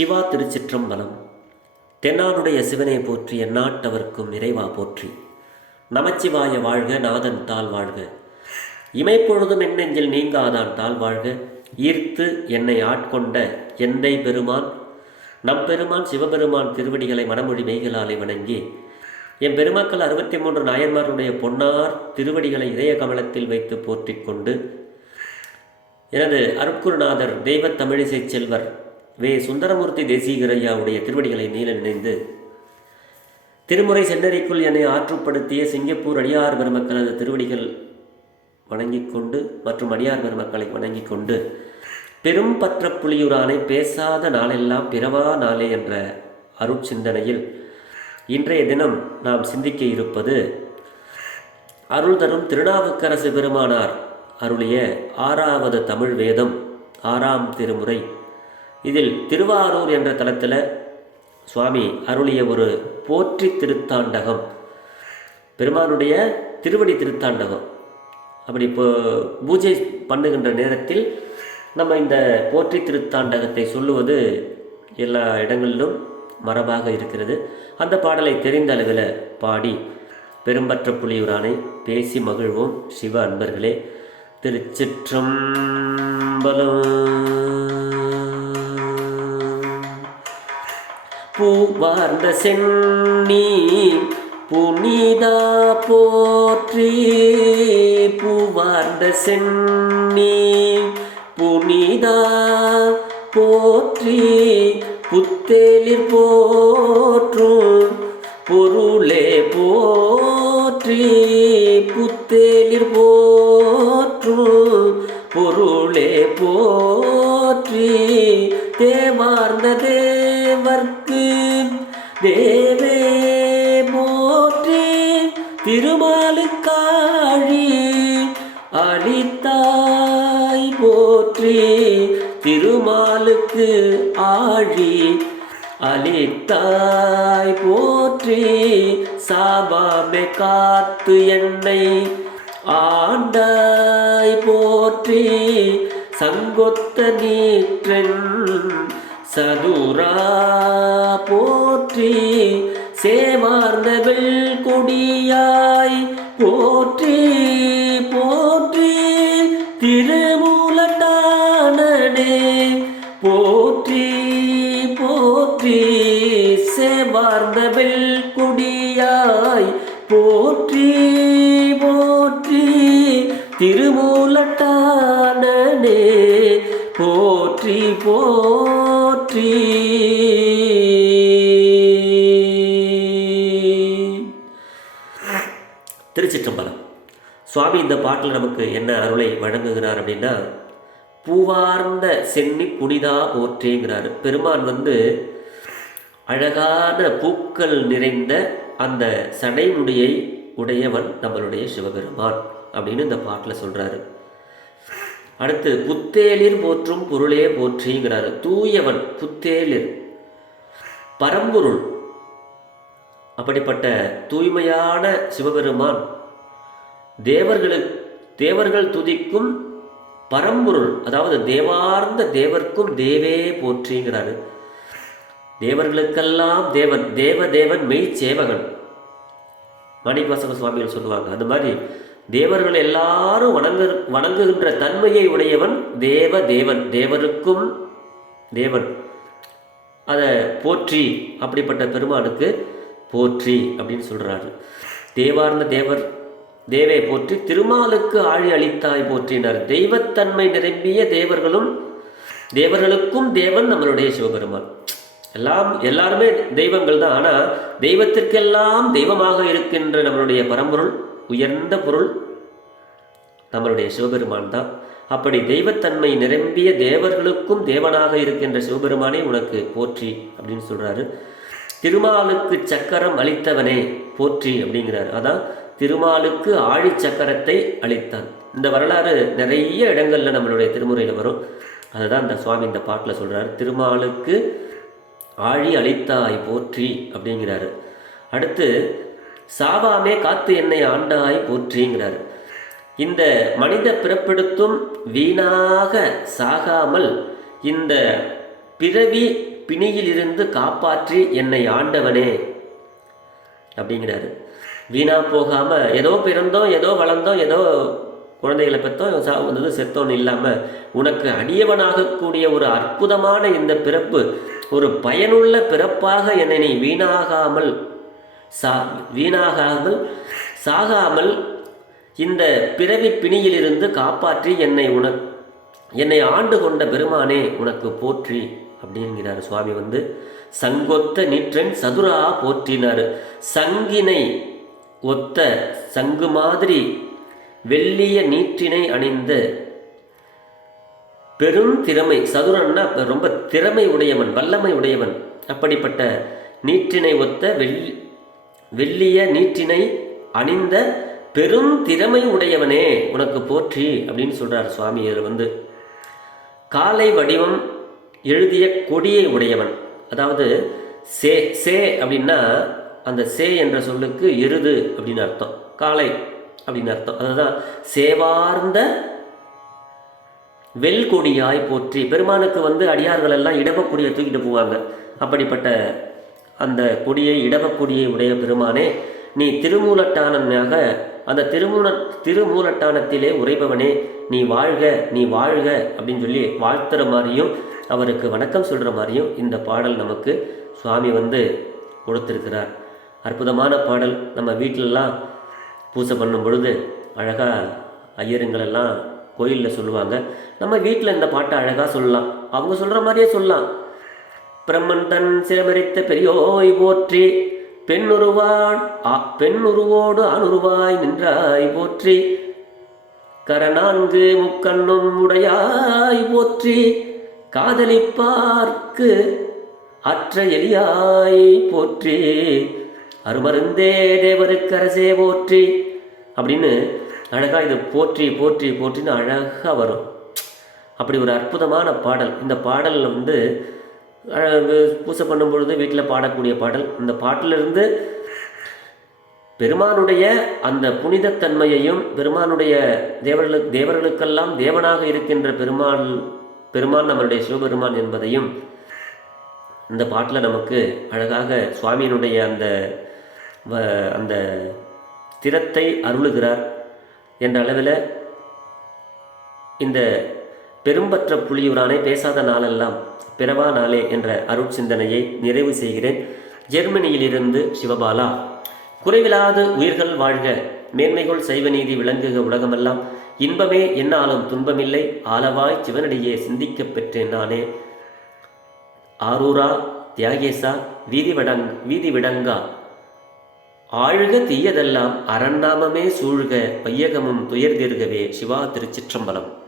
சிவா திருச்சிற்றம்பலம். தென்னாடுடைய சிவனை போற்றி, எந்நாட்டவர்க்கும் இறைவா போற்றி. நமச்சிவாய வாழ்க, நாதன் தாள் வாழ்க. இமைப்பொழுதும் என் நெஞ்சில் நீங்காதான் தாள் வாழ்க. ஈர்த்து என்னை ஆட்கொண்ட எந்தை பெருமான் நம் பெருமான் சிவபெருமான் திருவடிகளை மனமொழி மெய்களாலே வணங்கி, என் பெருமக்கள் 63 நாயன்மாருடைய பொன்னார் திருவடிகளை இதய கமலத்தில் வைத்து போற்றிக் கொண்டு, எனது அருட்குருநாதர் தெய்வ தமிழிசை செல்வர் வே சுந்தரமூர்த்தி தேசிகரையாவுடைய திருவடிகளை நீல நினைந்து, திருமுறை சென்னறிக்குள் என்னை ஆற்றுப்படுத்திய சிங்கப்பூர் அடியார் பெருமக்களது திருவடிகள் வணங்கிக் கொண்டு மற்றும் அடியார் பெருமக்களை வணங்கிக் கொண்டு, பெரும் பற்ற புலியூரானை பேசாத நாளெல்லாம் பிறவா நாளே என்ற அருட்சிந்தனையில் இன்றைய தினம் நாம் சிந்திக்க இருப்பது அருள் தரும் திருநாவுக்கரசு பெருமானார் அருளிய 6வது தமிழ் வேதம் 6ஆம் திருமுறை. இதில் திருவாரூர் என்ற தலத்தில் சுவாமி அருளிய ஒரு போற்றி திருத்தாண்டகம், பெருமானுடைய திருவடி திருத்தாண்டகம். அப்படி இப்போ பூஜை பண்ணுகின்ற நேரத்தில் நம்ம இந்த போற்றி திருத்தாண்டகத்தை சொல்லுவது எல்லா இடங்களிலும் மரபாக இருக்கிறது. அந்த பாடலை தெரிந்த அளவில் பாடி பெரும்பற்ற புலியூரானை பேசி மகிழ்வோம். சிவ அன்பர்களே, திருச்சிற்றம்பலம். பூவார்ந்த சென்னி புனிதா போற்றி, பூவார்ந்த சென்னி புனிதா போற்றி, புத்தேலிற் போற்றும் பொருளே போற்றி, புத்தேலிற் போற்றும் பொருளே போற்றி, தேவார்ந்த தேவர்க்கு தேவே போற்றி, திருமாலுக்காழி அளித்தாய் போற்றி, திருமாலுக்கு ஆழி அளித்தாய் போற்றி, சாபாமே காத்து என்னை ஆண்டாய் போற்றி, சங்கொத்த நீற்றன் சதுரா போற்றி, சேவார்ந்த வெள்கொடியாய் போற்றி போற்றி, திருமூலட்டானனே போற்றி போற்றி, சேவார்ந்த வெள்கொடியாய் போற்றி போற்றி, திருமூலட்டானனே போற்றி போற்றி. திருச்சிற்றம்பலம். சுவாமி இந்த பாட்டில் நமக்கு என்ன அருளை வழங்குகிறார் அப்படின்னா, பூவார்ந்த சென்னி புனிதா போற்றிங்கிறார். பெருமான் அழகான பூக்கள் நிறைந்த அந்த சடைமுடியை உடையவன் நம்மளுடைய சிவபெருமான் அப்படின்னு இந்த பாட்டில் சொல்றாரு. அடுத்து புத்தேலிர் போற்றும் பொருளே போற்றிங்கிறாரு. தூயவன் புத்தேலிர், பரம்பொருள். அப்படிப்பட்ட தூய்மையான சிவபெருமான் தேவர்கள் துதிக்கும் பரம்பொருள், அதாவது தேவார்ந்த தேவர்க்கும் தேவே போற்றிங்கிறாரு. தேவர்களுக்கெல்லாம் தேவன், தேவன் மெய் சேவகன் மாணிக்கவாசக சுவாமிகள் சொல்லுவாங்க. அது மாதிரி தேவர்கள் எல்லாரும் வணங்குகின்ற தன்மையை உடையவன் தேவன், தேவருக்கும் தேவன். அதை போற்றி, அப்படிப்பட்ட பெருமானுக்கு போற்றி அப்படின்னு சொல்றாரு. தேவார்ந்த தேவே போற்றி, திருமாலுக்கு ஆழி அளித்தாய் போற்றினார். தெய்வத்தன்மை நிரம்பிய தேவர்களுக்கும் தேவன் நம்மளுடைய சிவபெருமான். எல்லாருமே தெய்வங்கள் தான். ஆனால் தெய்வத்திற்கெல்லாம் தெய்வமாக இருக்கின்ற நம்மளுடைய பரம்பொருள், உயர்ந்த பொருள் நம்மளுடைய சிவபெருமான் தான். அப்படி தெய்வத்தன்மை நிரம்பிய தேவர்களுக்கும் தேவனாக இருக்கின்ற சிவபெருமானே உனக்கு போற்றி அப்படின்னு சொல்றாரு. திருமாலுக்கு சக்கரம் அளித்தவனே போற்றி அப்படிங்கிறார். அதான் திருமாலுக்கு ஆழி சக்கரத்தை அளித்தான். இந்த வரலாறு நிறைய இடங்கள்ல நம்மளுடைய திருமுறையில் வரும். அதுதான் இந்த சுவாமி இந்த பாட்டில் சொல்றாரு. திருமாலுக்கு ஆழி அளித்தாய் போற்றி அப்படிங்கிறாரு. அடுத்து சாவாமே காத்து என்னை ஆண்டாய் போற்றிங்கிறாரு. இந்த மனித பிறப்பெடுத்தும் வீணாக சாகாமல் இந்த பிறவி பிணியிலிருந்து காப்பாற்றி என்னை ஆண்டவனே அப்படிங்கிறாரு. வீணா போகாமல் ஏதோ பிறந்தோம், ஏதோ வளர்ந்தோம், ஏதோ குழந்தைகளை பெற்றோம், சாவு வந்தது, செத்தோன்னு இல்லாமல் உனக்கு அடியவனாகக்கூடிய ஒரு அற்புதமான இந்த பிறப்பு ஒரு பயனுள்ள பிறப்பாக என்னை நீ வீணாகாமல் சாகாமல் இந்த பிறவி பிணியிலிருந்து காப்பாற்றி என்னை ஆண்டு கொண்ட பெருமானே உனக்கு போற்றி அப்படிங்கிறார் சுவாமி. சங்கொத்த நீற்றன் சதுரா போற்றினார். சங்கினை ஒத்த சங்கு மாதிரி வெள்ளிய நீற்றினை அணிந்த பெரும் திறமை, சதுரன்னா ரொம்ப திறமை உடையவன், வல்லமை உடையவன். அப்படிப்பட்ட நீற்றினை ஒத்த வெள்ளிய நீற்றினை அணிந்த பெரும் திறமை உடையவனே உனக்கு போற்றி அப்படின்னு சொல்றார் சுவாமி. காலை வடிவம் எழுதிய கொடியை உடையவன். அதாவது சே அப்படின்னா அந்த சே என்ற சொல்லுக்கு எருது அப்படின்னு அர்த்தம், காளை அப்படின்னு அர்த்தம். அதுதான் சேவார்ந்த வெல்கொடியாய் போற்றி. பெருமானுக்கு அடியார்கள் எல்லாம் இடவக்கொடியை தூக்கிட்டு போவாங்க. அப்படிப்பட்ட அந்த கொடியை, இடவக்கொடியை உடைய பெருமானே நீ திருமூலட்டானனாக அந்த திருமூலட்டானத்திலே உரைபவனே நீ வாழ்க நீ வாழ்க அப்படின்னு சொல்லி வாழ்த்துற மாதிரியும் அவருக்கு வணக்கம் சொல்கிற மாதிரியும் இந்த பாடல் நமக்கு சுவாமி கொடுத்திருக்கிறார். அற்புதமான பாடல். நம்ம வீட்டிலலாம் பூஜை பண்ணும் பொழுது அழகாக ஐயருங்களெல்லாம் கோயிலில் சொல்லுவாங்க. நம்ம வீட்டில் இந்த பாட்டை அழகாக சொல்லலாம், அவங்க சொல்கிற மாதிரியே சொல்லலாம். பிரம்மன் தன் சிரமரித்த பெரியோய் போற்றி, பெண்ணுருவோடு அணுருவாய் நின்றாய் போற்றி, கரநான்கு முக்கண்ணும் உடையாய் போற்றி, காதலிப்பார்க்கு அற்ற எலியாய் போற்றி, அருமருந்தே தேவருக்கரசே போற்றி அப்படின்னு அழகாக இது போற்றி போற்றி போற்றின்னு அழகாக வரும். அப்படி ஒரு அற்புதமான பாடல். இந்த பாடலில் பூஜை பண்ணும் பொழுது வீட்டில் பாடக்கூடிய பாடல். இந்த பாட்டிலிருந்து பெருமானுடைய அந்த புனிதத்தன்மையையும் பெருமானுடைய தேவர்களுக்கெல்லாம் தேவனாக இருக்கின்ற பெருமான் நம்மளுடைய சிவபெருமான் என்பதையும் இந்த பாட்டில் நமக்கு அழகாக சுவாமியினுடைய அந்த திறத்தை அருளுகிறார். என்ற அளவில் இந்த பெரும்பற்ற புலியூரானை பேசாத நாளெல்லாம் பிறவா நாளே என்ற அருட்சிந்தனையை நிறைவு செய்கிறேன். ஜெர்மனியிலிருந்து சிவபாலா. குறைவிலாது உயிர்கள் வாழ்க, மேன்மைகள் சைவநீதி விளங்குக உலகமெல்லாம், இன்பமே என்னாலும் துன்பமில்லை, ஆலவாய் சிவனடியே சிந்திக்கப் பெற்றேன் நானே. ஆரூரா தியாகேசா வீதி விடங்கா ஆழ்க தீயதெல்லாம் அரண்நாமமே சூழ்க, வையகமும் துயர் தீர்கவே. சிவா திருச்சிற்றம்பலம்.